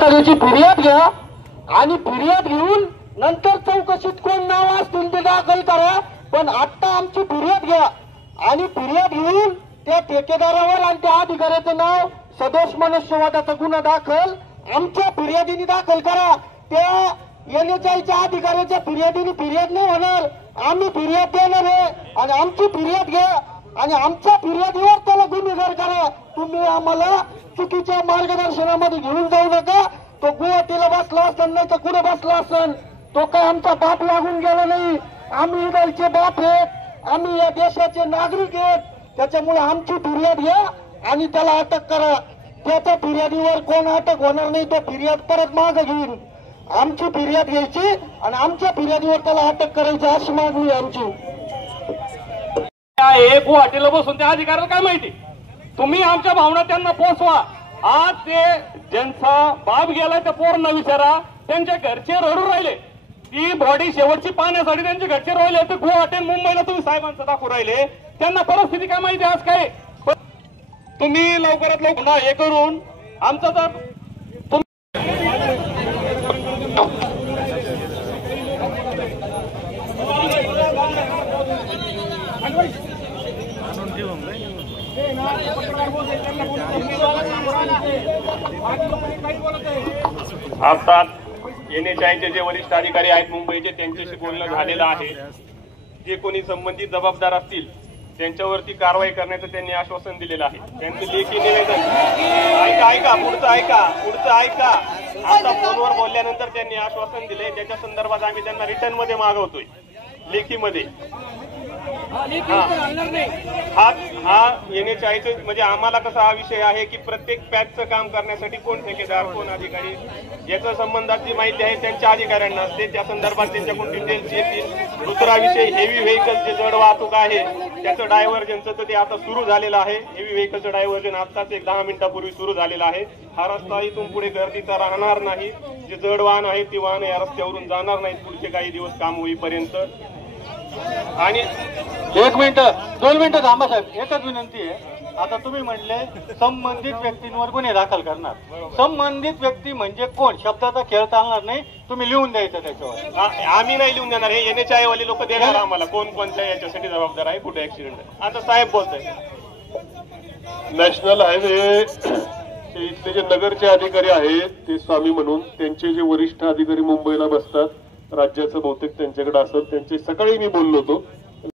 त्याची फिर्याद घ्या आणि फिर्याद घेऊन नंतर चौकशीत कोण नाव असतील ते दाखल करा, पण आता आमची फिर्याद घ्या आणि फिर्याद घेऊन त्या ठेकेदारावर आणि त्या अधिकाऱ्याचं नाव सदोष मनुष्यवधाचा गुन्हा दाखल आमच्या फिर्यादीने दाखल करा। त्या NHIच्या अधिकाऱ्याच्या फिर्यादीने फिर्याद नाही होणार, आम्ही फिर्याद देणार आहे आणि आमची फिर्याद घ्या आणि आमच्या फिर्यादीवर त्याला गुन्हेगार करा। तुम्ही आम्हाला चुकीच्या मार्गदर्शनामध्ये घेऊन जाऊ नका। तो गुवाहाटीला बसला असेल नाही तर कुठे बसला असेल, तो काय आमचा बाप लागून गेला नाही। आम्ही इकडचे बाप आहेत, आम्ही या देशाचे नागरिक आहेत, त्याच्यामुळे आमची फिर्याद घ्या आणि त्याला अटक करा। त्याच्या फिर्यादीवर कोण अटक होणार नाही, तो फिर्याद परत मागे घेईल। आमची फिर्याद घ्यायची आणि आमच्या फिर्यादीवर त्याला अटक करायची अशी मागणी आमची। गुवाहाटीला बसून त्या अधिकाऱ्याला काय माहिती, तुम्ही आमच्या भावना त्यांना पोहोचवा। आज ते ज्यांचा बाप गेलाय त्या पोरांना विचारा, त्यांच्या घरचे रडून राहिले, ती बॉडी शेवटची पाहण्यासाठी त्यांचे घरचे राहिले, तर गुवाहाटी मुंबईला तुम्ही साहेबांचं दाखवू राहिले, त्यांना परिस्थिती काय माहिती आज काय। तुम्ही लवकरात लवकर हे करून आमचा जर आता NHIचे जे वरिष्ठ अधिकारी आहेत मुंबईचे त्यांच्याशी बोलणं झालेलं आहे। जे कोणी संबंधित जबाबदार असतील त्यांच्यावरती कारवाई करण्याचं त्यांनी आश्वासन दिलेलं आहे। त्यांचं लेखी निवेदन ऐका पुढचं ऐका। आता फोनवर बोलल्यानंतर त्यांनी आश्वासन दिले, त्याच्या संदर्भात आम्ही त्यांना रिटर्न मध्ये मागवतोय, लेखीमध्ये। हा NHIचं म्हणजे आम्हाला कसा हा विषय आहे की प्रत्येक पॅचचं काम करण्यासाठी कोण ठेकेदार कोण अधिकारी याच्या संबंधाची माहिती आहे त्यांच्या अधिकाऱ्यांना असते, त्या संदर्भात त्यांच्याकडून डिटेल्स येतील। दुसरा विषय हेवी व्हेकल जे जड वाहतूक आहे त्याचं डायव्हर्जनचं तर ते आता सुरू झालेलं आहे। हेवी व्हेकलचं डायव्हर्जन आताच एक 10 मिनिटापूर्वी सुरू झालेलं आहे। हा रस्ता इथून पुढे गर्दीचा राहणार नाही, जे जड वाहन आहे ती वाहन या रस्त्यावरून जाणार नाहीत पुढचे काही दिवस काम होईपर्यंत। आणि 1 मिनिट 2 मिनिटं थांबा साहेब, एकच विनंती आहे। आता तुम्ही म्हणले संबंधित व्यक्तींवर गुन्हे दाखल करणार, संबंधित व्यक्ती म्हणजे कोण शब्दाचा खेळ चालणार नाही, तुम्ही लिहून द्यायचं त्याच्यावर। आम्ही नाही लिहून देणार, हे NHI वाले लोक देणार आम्हाला कोण कोणत्या याच्यासाठी जबाबदार आहे, कुठे ऍक्सिडेंट आहे। आता साहेब बोलतोय नॅशनल हायवे इथले जे नगरचे अधिकारी आहेत ते स्वामी म्हणून त्यांचे जे वरिष्ठ अधिकारी मुंबईला बसतात, राज्याचं बहुतेक त्यांच्याकडे असेल, त्यांचे सकाळी मी बोललो होतो।